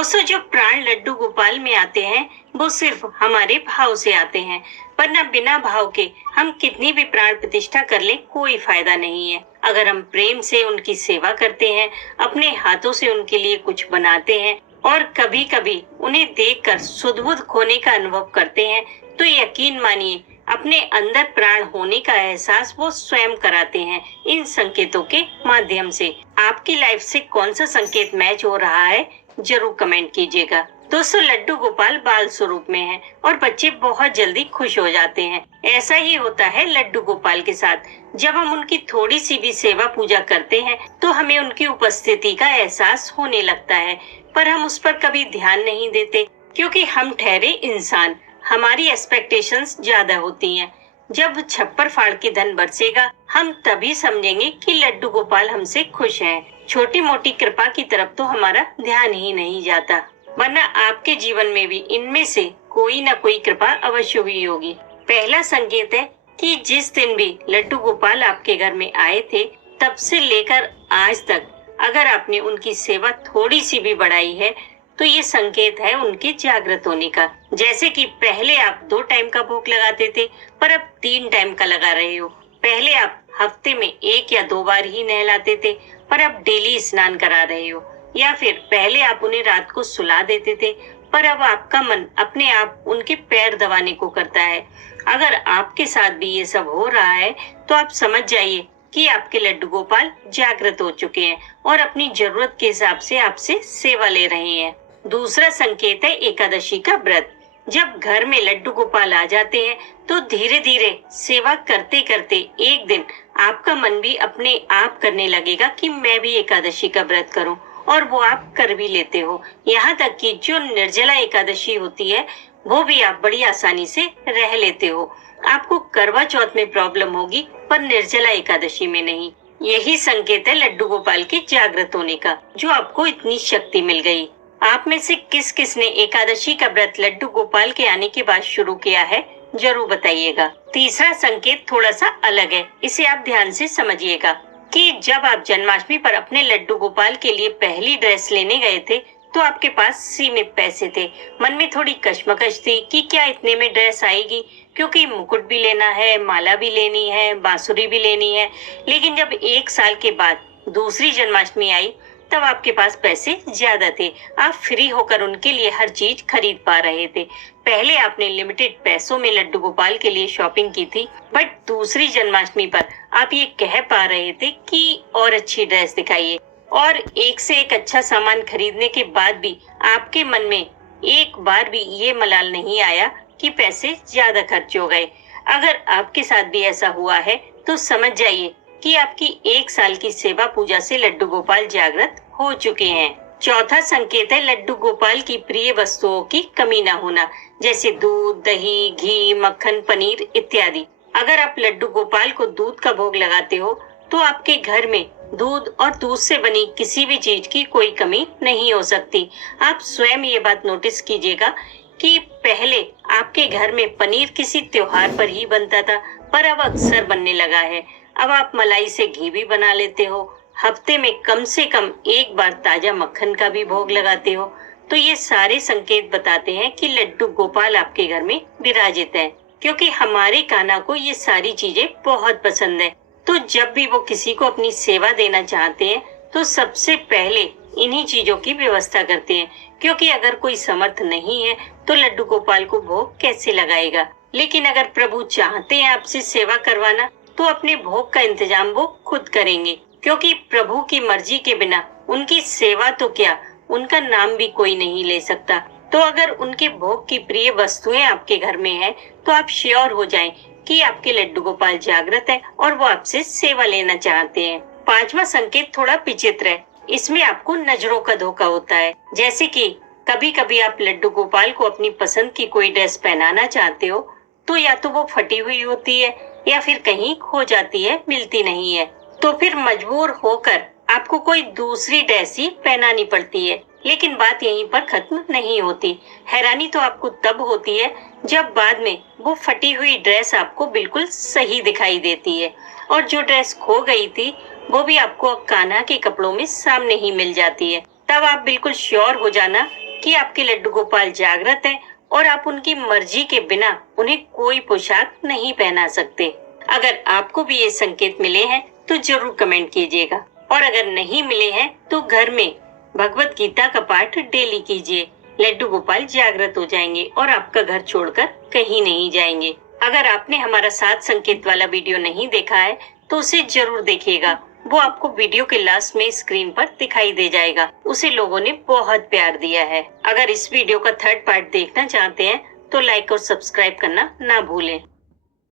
दोस्तों, जो प्राण लड्डू गोपाल में आते हैं वो सिर्फ हमारे भाव से आते हैं, वरना बिना भाव के हम कितनी भी प्राण प्रतिष्ठा कर ले कोई फायदा नहीं है। अगर हम प्रेम से उनकी सेवा करते हैं, अपने हाथों से उनके लिए कुछ बनाते हैं और कभी कभी उन्हें देखकर सुध-बुध खोने का अनुभव करते हैं, तो यकीन मानिए अपने अंदर प्राण होने का एहसास वो स्वयं कराते हैं इन संकेतों के माध्यम से। आपकी लाइफ से कौन सा संकेत मैच हो रहा है, जरूर कमेंट कीजिएगा। दोस्तों, लड्डू गोपाल बाल स्वरूप में हैं और बच्चे बहुत जल्दी खुश हो जाते हैं। ऐसा ही होता है लड्डू गोपाल के साथ। जब हम उनकी थोड़ी सी भी सेवा पूजा करते हैं तो हमें उनकी उपस्थिति का एहसास होने लगता है, पर हम उस पर कभी ध्यान नहीं देते क्योंकि हम ठहरे इंसान, हमारी एक्सपेक्टेशंस ज्यादा होती हैं। जब छप्पर फाड़ के धन बरसेगा, हम तभी समझेंगे कि लड्डू गोपाल हमसे खुश हैं। छोटी मोटी कृपा की तरफ तो हमारा ध्यान ही नहीं जाता, वरना आपके जीवन में भी इनमें से कोई न कोई कृपा अवश्य हुई होगी। पहला संकेत है कि जिस दिन भी लड्डू गोपाल आपके घर में आए थे, तब से लेकर आज तक अगर आपने उनकी सेवा थोड़ी सी भी बढ़ाई है, तो ये संकेत है उनके जागृत होने का। जैसे कि पहले आप 2 टाइम का भोग लगाते थे, पर अब 3 टाइम का लगा रहे हो। पहले आप हफ्ते में 1 या 2 बार ही नहलाते थे, पर अब डेली स्नान करा रहे हो। या फिर पहले आप उन्हें रात को सुला देते थे, पर अब आपका मन अपने आप उनके पैर दबाने को करता है। अगर आपके साथ भी ये सब हो रहा है, तो आप समझ जाइए कि आपके लड्डू गोपाल जागृत हो चुके हैं और अपनी जरूरत के हिसाब से आपसे सेवा ले रहे हैं। दूसरा संकेत है एकादशी का व्रत। जब घर में लड्डू गोपाल आ जाते हैं, तो धीरे धीरे सेवा करते करते एक दिन आपका मन भी अपने आप करने लगेगा कि मैं भी एकादशी का व्रत करूं, और वो आप कर भी लेते हो। यहाँ तक कि जो निर्जला एकादशी होती है, वो भी आप बड़ी आसानी से रह लेते हो। आपको करवा चौथ में प्रॉब्लम होगी, पर निर्जला एकादशी में नहीं। यही संकेत है लड्डू गोपाल के जागृत होने का, जो आपको इतनी शक्ति मिल गई। आप में से किस किस ने एकादशी का व्रत लड्डू गोपाल के आने के बाद शुरू किया है, जरूर बताइएगा। तीसरा संकेत थोड़ा सा अलग है, इसे आप ध्यान से समझिएगा कि जब आप जन्माष्टमी पर अपने लड्डू गोपाल के लिए पहली ड्रेस लेने गए थे, तो आपके पास सीमित पैसे थे। मन में थोड़ी कश्मकश थी कि क्या इतने में ड्रेस आएगी, क्योंकि मुकुट भी लेना है, माला भी लेनी है, बांसुरी भी लेनी है। लेकिन जब 1 साल के बाद दूसरी जन्माष्टमी आई, तब आपके पास पैसे ज्यादा थे। आप फ्री होकर उनके लिए हर चीज खरीद पा रहे थे। पहले आपने लिमिटेड पैसों में लड्डू गोपाल के लिए शॉपिंग की थी, बट दूसरी जन्माष्टमी पर आप ये कह पा रहे थे कि और अच्छी ड्रेस दिखाइए। और एक से एक अच्छा सामान खरीदने के बाद भी आपके मन में एक बार भी ये मलाल नहीं आया कि पैसे ज्यादा खर्च हो गए। अगर आपके साथ भी ऐसा हुआ है, तो समझ जाइए कि आपकी 1 साल की सेवा पूजा से लड्डू गोपाल जागृत हो चुके हैं। चौथा संकेत है लड्डू गोपाल की प्रिय वस्तुओं की कमी न होना, जैसे दूध, दही, घी, मक्खन, पनीर इत्यादि। अगर आप लड्डू गोपाल को दूध का भोग लगाते हो, तो आपके घर में दूध और दूध से बनी किसी भी चीज की कोई कमी नहीं हो सकती। आप स्वयं ये बात नोटिस कीजिएगा कि पहले आपके घर में पनीर किसी त्योहार पर ही बनता था, पर अब अक्सर बनने लगा है। अब आप मलाई से घी भी बना लेते हो। हफ्ते में कम से कम 1 बार ताजा मक्खन का भी भोग लगाते हो। तो ये सारे संकेत बताते हैं कि लड्डू गोपाल आपके घर में विराजित है, क्योंकि हमारे कान्हा को ये सारी चीजें बहुत पसंद है। तो जब भी वो किसी को अपनी सेवा देना चाहते हैं, तो सबसे पहले इन्हीं चीजों की व्यवस्था करते हैं, क्योंकि अगर कोई समर्थ नहीं है तो लड्डू गोपाल को भोग कैसे लगाएगा। लेकिन अगर प्रभु चाहते हैं आपसे सेवा करवाना, तो अपने भोग का इंतजाम वो खुद करेंगे, क्योंकि प्रभु की मर्जी के बिना उनकी सेवा तो क्या, उनका नाम भी कोई नहीं ले सकता। तो अगर उनके भोग की प्रिय वस्तुएं आपके घर में है, तो आप श्योर हो जाएं कि आपके लड्डू गोपाल जागृत है और वो आपसे सेवा लेना चाहते हैं। 5वां संकेत थोड़ा विचित्र है। इसमें आपको नजरों का धोखा होता है। जैसे कि कभी कभी आप लड्डू गोपाल को अपनी पसंद की कोई ड्रेस पहनाना चाहते हो, तो या तो वो फटी हुई होती है या फिर कहीं खो जाती है, मिलती नहीं है। तो फिर मजबूर होकर आपको कोई दूसरी ड्रेस ही पहनानी पड़ती है। लेकिन बात यहीं पर खत्म नहीं होती। हैरानी तो आपको तब होती है जब बाद में वो फटी हुई ड्रेस आपको बिल्कुल सही दिखाई देती है, और जो ड्रेस खो गई थी वो भी आपको कान्हा के कपड़ों में सामने ही मिल जाती है। तब आप बिल्कुल श्योर हो जाना कि आपके लड्डू गोपाल जागृत है और आप उनकी मर्जी के बिना उन्हें कोई पोशाक नहीं पहना सकते। अगर आपको भी ये संकेत मिले हैं तो जरूर कमेंट कीजिएगा, और अगर नहीं मिले हैं तो घर में भगवत गीता का पाठ डेली कीजिए। लड्डू गोपाल जागृत हो जाएंगे और आपका घर छोड़कर कहीं नहीं जाएंगे। अगर आपने हमारा 7 संकेत वाला वीडियो नहीं देखा है तो उसे जरूर देखिएगा। वो आपको वीडियो के लास्ट में स्क्रीन पर दिखाई दे जाएगा। उसे लोगों ने बहुत प्यार दिया है। अगर इस वीडियो का 3rd पार्ट देखना चाहते हैं तो लाइक और सब्सक्राइब करना ना भूलें।